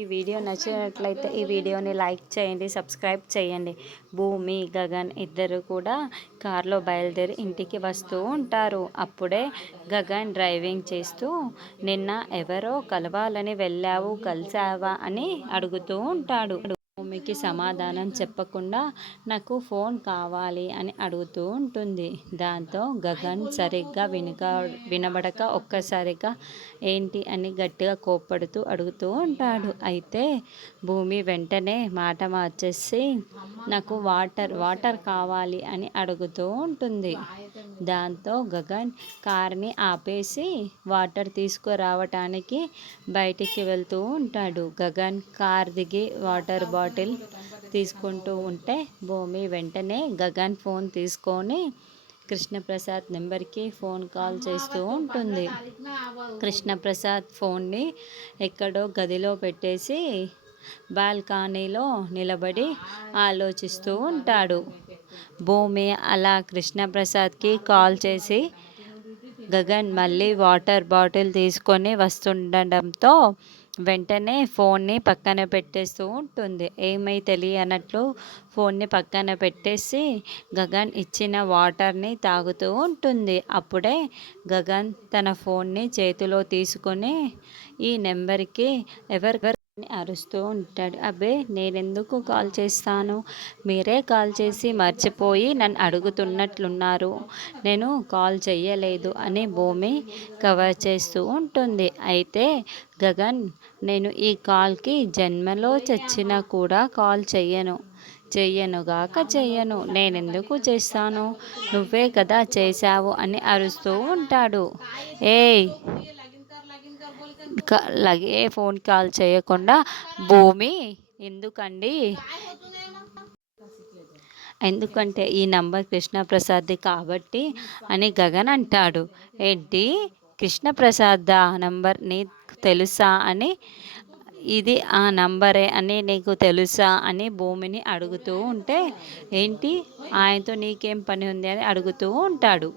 ఈ వీడియో నచ్చినట్లయితే ఈ వీడియోని లైక్ చేయండి, సబ్స్క్రైబ్ చేయండి. భూమి, గగన్ ఇద్దరు కూడా కార్లో బయలుదేరి ఇంటికి వస్తూ ఉంటారు. అప్పుడే గగన్ డ్రైవింగ్ చేస్తూ నిన్న ఎవరో కలవాలని వెళ్ళావు, కలిసావా అని అడుగుతూ ఉంటాడు. భూమికి సమాధానం చెప్పకుండా నాకు ఫోన్ కావాలి అని అడుగుతూ ఉంటుంది. దాంతో గగన్ సరిగ్గా వినబడక ఒక్కసారిగా ఏంటి అని గట్టిగా కోప్పడుతూ అడుగుతూ ఉంటాడు. అయితే భూమి వెంటనే మాట మార్చేసి నాకు వాటర్ కావాలి అని అడుగుతూ ఉంటుంది. దాంతో గగన్ కార్ని ఆపేసి వాటర్ తీసుకురావటానికి బయటికి వెళ్తూ ఉంటాడు. గగన్ కార్ దిగి వాటర్ బాటిల్ తీసుకుంటూ ఉంటే భూమి వెంటనే గగన్ ఫోన్ తీసుకొని కృష్ణప్రసాద్ నెంబర్కి ఫోన్ కాల్ చేస్తూ ఉంటుంది. కృష్ణప్రసాద్ ఫోన్ని ఎక్కడో గదిలో పెట్టేసి బాల్కనీలో నిలబడి ఆలోచిస్తూ ఉంటాడు. భూమి అలా కృష్ణప్రసాద్కి కాల్ చేసి గగన్ మళ్ళీ వాటర్ బాటిల్ తీసుకొని వస్తుండడంతో వెంటనే ఫోన్ని పక్కన పెట్టేస్తూ ఉంటుంది. ఏమై తెలియనట్లు ఫోన్ని పక్కన పెట్టేసి గగన్ ఇచ్చిన వాటర్ని తాగుతూ ఉంటుంది. అప్పుడే గగన్ తన ఫోన్ని చేతిలో తీసుకొని ఈ నెంబర్కి ఎవరు అని అరుస్తూ ఉంటాడు. అబ్బే నేనెందుకు కాల్ చేస్తాను, మీరే కాల్ చేసి మర్చిపోయి నన్ను అడుగుతున్నట్లున్నారు, నేను కాల్ చెయ్యలేదు అని భూమి కవర్ చేస్తూ ఉంటుంది. అయితే గగన్ నేను ఈ కాల్కి జన్మలో చచ్చినా కూడా కాల్ చెయ్యను, నేనెందుకు చేస్తాను, నువ్వే కదా చేశావు అని అరుస్తూ ఉంటాడు. ఏయ్ లగే ఫోన్ కాల్ చేయకుండా భూమి ఎందుకంటే ఈ నంబర్ కృష్ణప్రసాద్ది కాబట్టి అని గగన్ అంటాడు. ఏంటి కృష్ణప్రసాద్ నంబర్ నీకు తెలుసా అని, ఇది ఆ నంబరే అని నీకు తెలుసా అని భూమిని అడుగుతూ ఉంటే ఏంటి ఆయనతో నీకేం పని ఉంది అని అడుగుతూ ఉంటాడు.